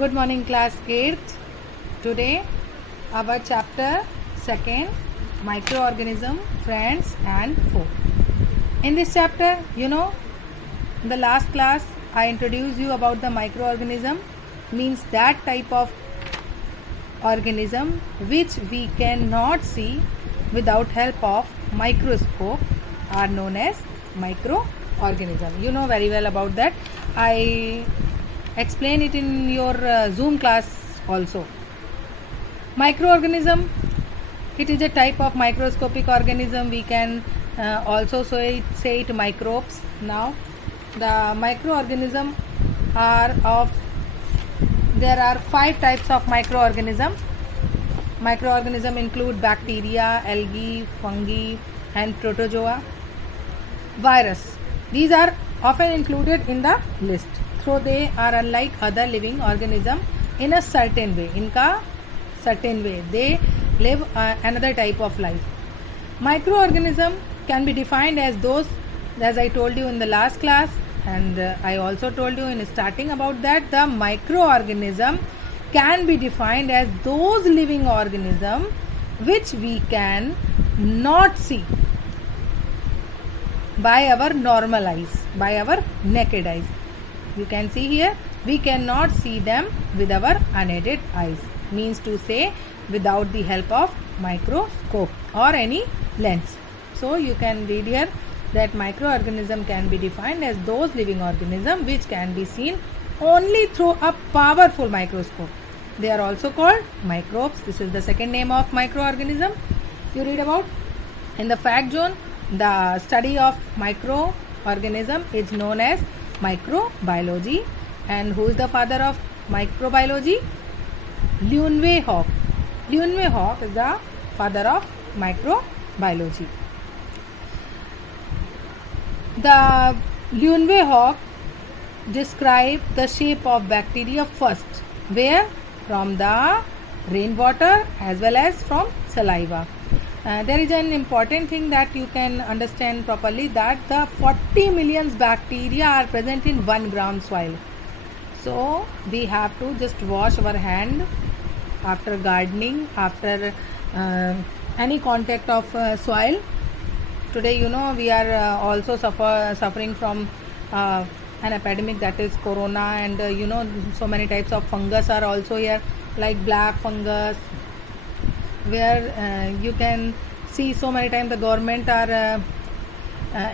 Good morning, class 8th. Today, our chapter 2nd, microorganism, friends and foe. In this chapter, in the last class, I introduced you about the microorganism, means that type of organism which we cannot see without help of microscope are known as microorganism. You know very well about that. I explain it in your Zoom class also. Microorganism, it is a type of microscopic organism. We can also say it microbes. Now the microorganism there are 5 types of microorganism. Microorganism include bacteria, algae, fungi and protozoa. Virus, these are often included in the list, though they are unlike other living organism in a certain way. They live another type of life. Microorganism can be defined as those, as I told you in the last class, and I also told you in starting about that, the microorganism can be defined as those living organism which we can not see by our normal eyes, by our naked eyes. You can see here, we cannot see them with our unaided eyes, means to say without the help of microscope or any lens. So you can read here that microorganism can be defined as those living organism which can be seen only through a powerful microscope. They are also called microbes. This is the second name of microorganism. You read about in the fact zone, the study of microorganism is known as microbiology. And who is the father of microbiology? Leeuwenhoek. Leeuwenhoek is the father of microbiology. The Leeuwenhoek described the shape of bacteria first, where from the rainwater as well as from saliva. There is an important thing that you can understand properly, that the 40 million bacteria are present in 1 gram soil. So we have to just wash our hand after gardening, after any contact of soil. Today, we are also suffering from an epidemic, that is corona, and so many types of fungus are also here, like black fungus, where you can see so many times the government are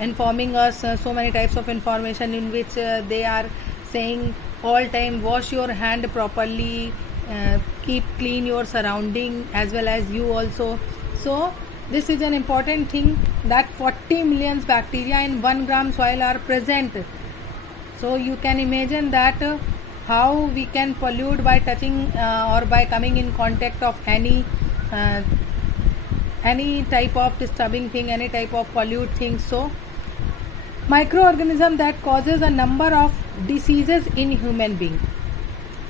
informing us so many types of information in which they are saying all time wash your hand properly, keep clean your surrounding as well as you also. So this is an important thing, that 40 million bacteria in 1 gram soil are present. So you can imagine that how we can pollute by touching or by coming in contact of any type of disturbing thing, any type of pollute thing. So microorganism that causes a number of diseases in human being,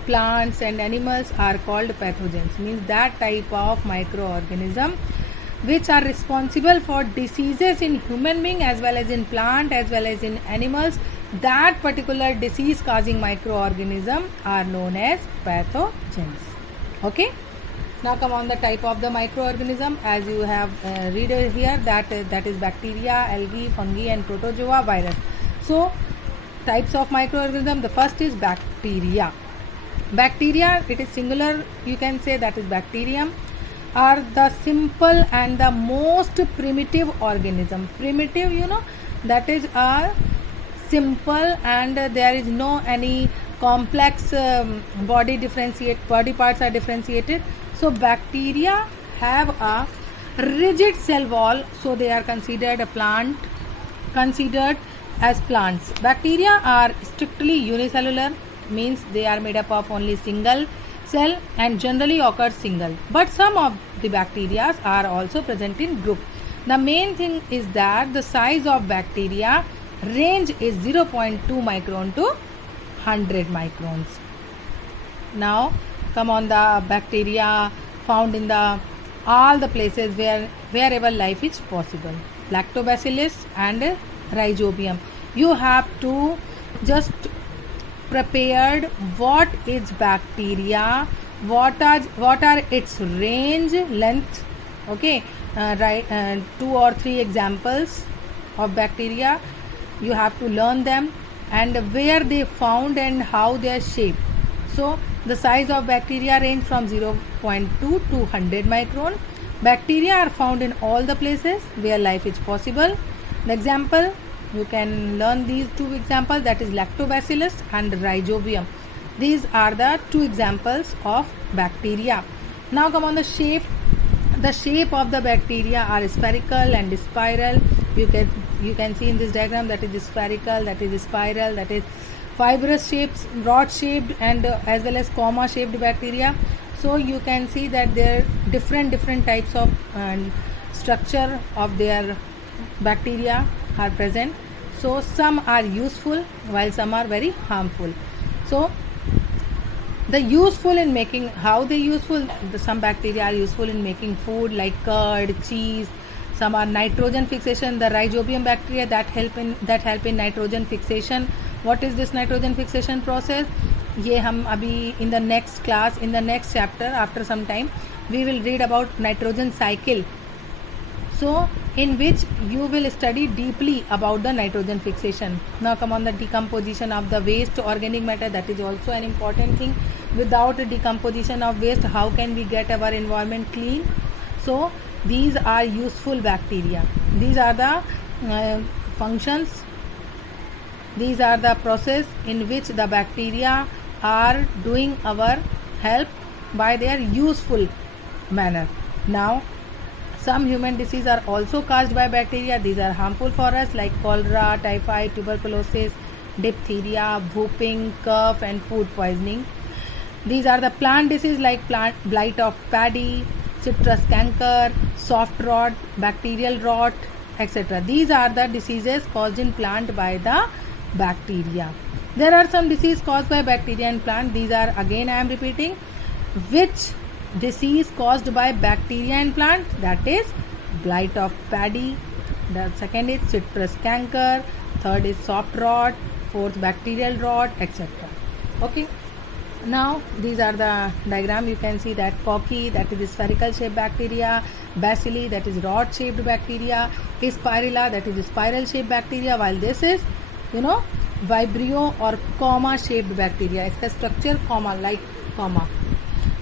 plants and animals are called pathogens, means that type of microorganism which are responsible for diseases in human being as well as in plant as well as in animals. That particular disease causing microorganism are known as pathogens. Okay, now come on the type of the microorganism. As you have read here, that is bacteria, algae, fungi and protozoa, virus. So types of microorganism, the first is bacteria. Bacteria, it is singular, you can say, that is bacterium, are the simple and the most primitive organism. Primitive, that is a simple and there is no any complex body parts are differentiated. So bacteria have a rigid cell wall, so they are considered as plants. Bacteria are strictly unicellular, means they are made up of only single cell and generally occur single, but some of the bacteria are also present in group. The main thing is that the size of bacteria range is 0.2 micron to 100 microns. Now come on the bacteria found in all the places wherever life is possible. Lactobacillus and rhizobium. You have to just prepared, what is bacteria, what are its range, length, okay, right, 2 or 3 examples of bacteria, you have to learn them, and where they found and how they are shaped. So the size of bacteria range from 0.2 to 100 micron. Bacteria are found in all the places where life is possible. The example, you can learn these 2 examples, that is lactobacillus and rhizobium. These are the 2 examples of bacteria. Now come on the shape. The shape of the bacteria are spherical and spiral. You can see in this diagram, that is spherical, that is spiral, that is fibrous shapes, rod shaped, and as well as comma shaped bacteria. So you can see that there are different types of structure of their bacteria are present. So some are useful while some are very harmful. So the useful in making, how they useful, some bacteria are useful in making food like curd, cheese. Some are nitrogen fixation, the rhizobium bacteria that help in nitrogen fixation. What is this nitrogen fixation process? ये हम अभी in the next class, in the next chapter, after some time we will read about nitrogen cycle, so in which you will study deeply about the nitrogen fixation. Now come on the decomposition of the waste organic matter, that is also an important thing. Without the decomposition of waste, how can we get our environment clean? So these are useful bacteria. These are the functions. These are the process in which the bacteria are doing our help by their useful manner. Now some human diseases are also caused by bacteria. These are harmful for us, like cholera, typhoid, tuberculosis, diphtheria, whooping cough, and food poisoning. These are the plant diseases like plant blight of paddy, citrus canker, soft rot, bacterial rot, etc. These are the diseases caused in plant by the bacteria. There are some diseases caused by bacteria in plant. These are, again I am repeating, which disease caused by bacteria in plant, that is blight of paddy, the second is citrus canker, third is soft rot, fourth bacterial rot, etc. Okay, now these are the diagram. You can see that Kochi, that is spherical shaped bacteria, Bacilli, that is rod shaped bacteria, Spirilla, that is spiral shaped bacteria, while this is Vibrio or comma shaped bacteria. इसका structure comma, like comma.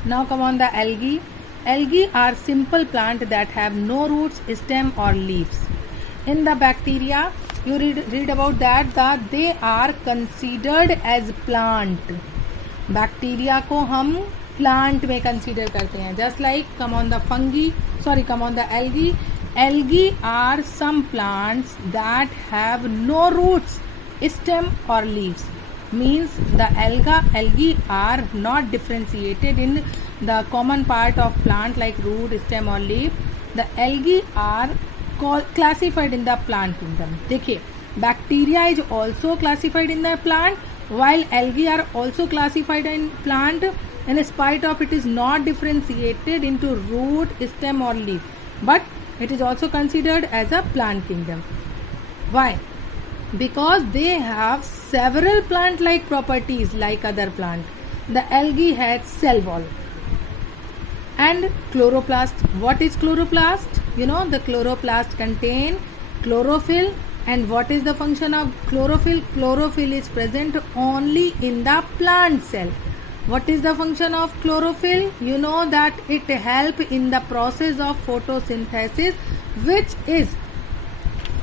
Now come on the algae. Algae are simple plant that have no roots, stem or leaves. In the bacteria, you read about that they are considered as plant. Bacteria को हम plant में consider करते हैं. Just like come on the algae. Algae are some plants that have no roots, stem or leaves. Means the algae are not differentiated in the common part of plant like root, stem or leaf. The algae are classified in the plant kingdom. देखिए, bacteria is also classified in the plant, while algae are also classified in plant. In spite of it is not differentiated into root, stem or leaf, but it is also considered as a plant kingdom. Why? Because they have several plant-like properties like other plant. The algae has cell wall and chloroplast. What is chloroplast? The chloroplast contain chlorophyll. And what is the function of chlorophyll? Chlorophyll is present only in the plant cell. What is the function of chlorophyll? You know that it helps in the process of photosynthesis, which is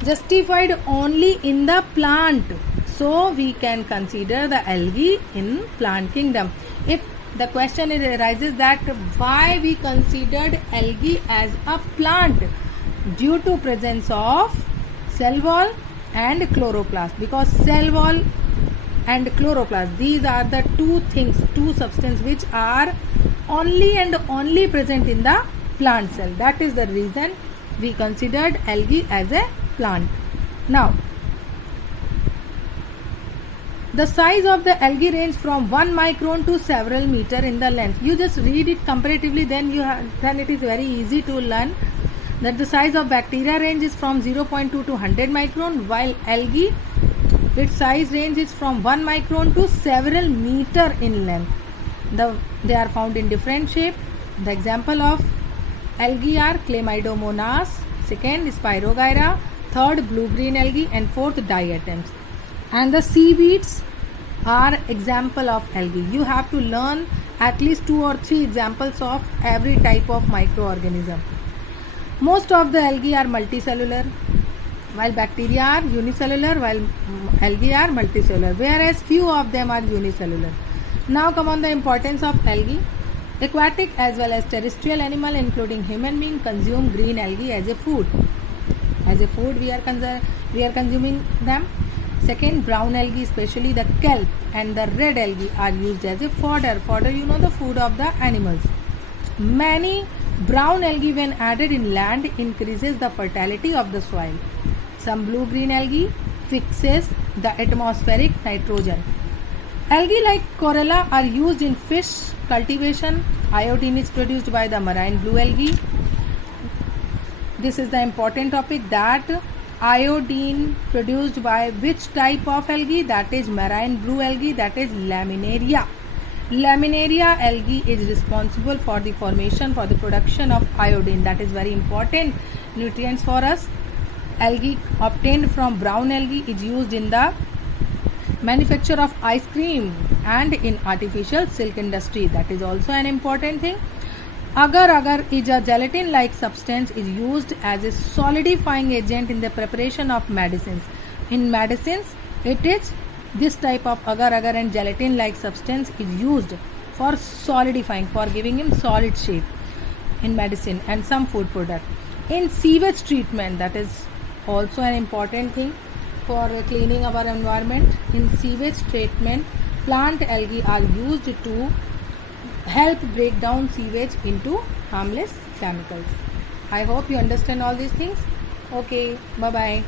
justified only in the plant. So we can consider the algae in plant kingdom. If the question arises that why we considered algae as a plant, due to presence of cell wall and chloroplast, because cell wall and chloroplast, these are the two substances which are only and only present in the plant cell. That is the reason we considered algae as a plant. Now the size of the algae range from 1 micron to several meter in the length. You just read it comparatively, then it is very easy to learn that the size of bacteria range is from 0.2 to 100 micron, while algae Its size range is from 1 micron to several meter in length. They are found in different shape. The example of algae are Chlamydomonas, second Spirogyra, third blue-green algae, and fourth diatoms. And the seaweeds are example of algae. You have to learn at least 2 or 3 examples of every type of microorganism. Most of the algae are multicellular, while bacteria are unicellular, while algae are multicellular, whereas few of them are unicellular. Now come on the importance of algae. Aquatic as well as terrestrial animal including human being consume green algae as a food. As a food we are consuming them. Second, brown algae, especially the kelp and the red algae, are used as a fodder. Fodder, you know, the food of the animals. Many brown algae when added in land increases the fertility of the soil. Some blue-green algae fixes the atmospheric nitrogen. Algae like Corella are used in fish cultivation. Iodine is produced by the marine blue algae. This is the important topic, that iodine produced by which type of algae? That is marine blue algae, that is Laminaria. Laminaria algae is responsible for the formation, for the production of iodine. That is very important nutrients for us. Algae obtained from brown algae is used in the manufacture of ice cream and in artificial silk industry. That is also an important thing. Agar-agar is a gelatin-like substance is used as a solidifying agent in the preparation of medicines. In medicines, it is this type of agar-agar and gelatin-like substance is used for solidifying, for giving him solid shape in medicine and some food product. In sewage treatment, that is also an important thing for cleaning our environment. In sewage treatment, plant algae are used to help break down sewage into harmless chemicals. I hope you understand all these things. Okay, bye bye.